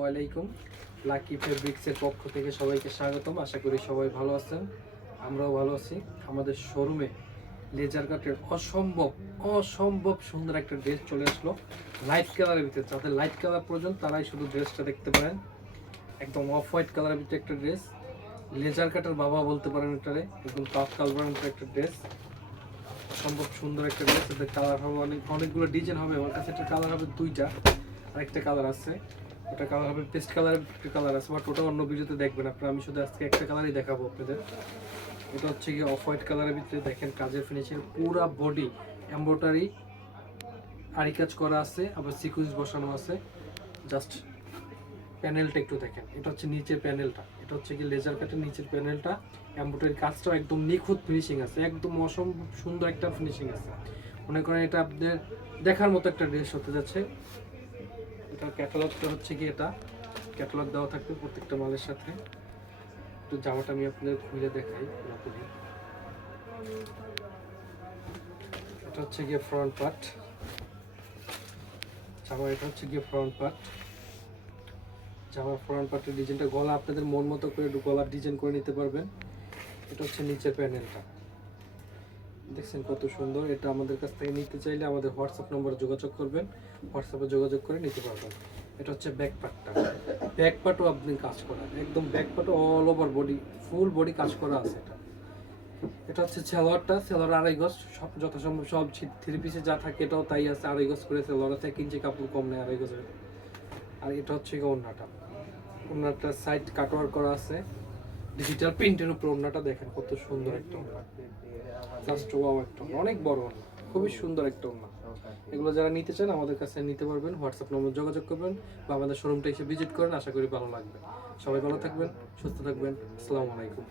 ওয়ালাইকুম। লাকি ফেব্রিক্সের পক্ষ থেকে সবাইকে স্বাগতম। আশা করি সবাই ভালো আছেন, আমরাও ভালো আছি। আমাদের শোরুমে লেজার কাটের অসম্ভব সুন্দর একটা ড্রেস চলে আসলো লাইট কালারের ভিতরে। যাদের লাইট কালার প্রয়োজন তারাই শুধু ড্রেসটা দেখতে পারেন। একদম অফ হোয়াইট কালারের ভিতরে একটা ড্রেস, লেজার কাটের বাবা বলতে পারেন এটারে। একদম টপ কালারের মতো একটা ড্রেস, অসম্ভব সুন্দর একটা ড্রেস। এদের কালার হবে অনেকগুলো ডিজাইন হবে। আমার কাছে একটা কালার হবে দুইটা, আরেকটা কালার আছে, ওটা কালার হবে পেস্ট কালারের একটা কালার আছে, বাট ওটা অন্য ভিডিওতে দেখবেন আপনারা। আমি শুধু আজকে একটা কালারই দেখাবো আপনাদের। এটা হচ্ছে কি অফ হোয়াইট কালারের ভিতরে। দেখেন কাজের ফিনিশিং, পুরা বডি এমব্রয়ডারি আরি কাজ করা আছে, আবার সিকুয়েন্স বসানো আছে। জাস্ট প্যানেলটা একটু দেখেন, এটা হচ্ছে নিচের প্যানেলটা, এটা হচ্ছে কি লেজার কাটের নিচের প্যানেলটা। এমব্রয়ডারি কাজটাও একদম নিখুঁত ফিনিশিং আছে, একদম অসম্ভব সুন্দর একটা ফিনিশিং আছে। মনে করেন এটা আপনাদের দেখার মতো একটা ড্রেস হতে যাচ্ছে। এটার ক্যাটালগটা হচ্ছে কি, এটা ক্যাটালগ দেওয়া থাকবে প্রত্যেকটা মালের সাথে। তো জামাটা আমি আপনাদের খুলে দেখাই পুরোপুরি। এটা হচ্ছে গিয়ে ফ্রন্ট পার্ট জামা, এটা হচ্ছে গিয়ে ফ্রন্ট পার্ট জামার ফ্রন্ট পার্টের ডিজাইনটা। গলা আপনাদের মন মতো করে গলার ডিজাইন করে নিতে পারবেন। এটা হচ্ছে নিচের প্যানেলটা, দেখছেন কত সুন্দর। এটা আমাদের কাছ থেকে নিতে চাইলে আমাদের হোয়াটসঅ্যাপ নম্বরে যোগাযোগ করবেন, হোয়াটসঅ্যাপে যোগাযোগ করে নিতে পারবেন। এটা হচ্ছে ব্যাক পার্টটা, ব্যাক পার্টও আপনি কাজ করা, একদম ব্যাক পার্টও all over body full body কাজ করা আছে। এটা হচ্ছে সালোয়ারটা, সালোয়ার আড়াই গজ, সব যথাসম্ভব সব থ্রি পিসে যা থাকে এটাও তাই আছে, আড়াই গজ করে সালোয়ার আছে, 1 ইঞ্চি কাপড় কম নেই আড়াই গজের। আর এটা হচ্ছে ওড়নাটা, ওড়নাটা সাইড কাটওয়ার করা আছে ডিজিটাল প্রিন্টের উপর। ওড়নাটা দেখেন কত সুন্দর একটা ওড়না, জাস্ট ওয়াও একটা ওড়না, অনেক বড় ওড়না, খুবই সুন্দর একটা ওড়না। এগুলো যারা নিতে চান আমাদের কাছে নিতে পারবেন, হোয়াটসঅ্যাপ নম্বর যোগাযোগ করবেন বা আমাদের শোরুমটা এসে ভিজিট করেন। আশা করি ভালো লাগবে। সবাই ভালো থাকবেন, সুস্থ থাকবেন। আসসালামু আলাইকুম।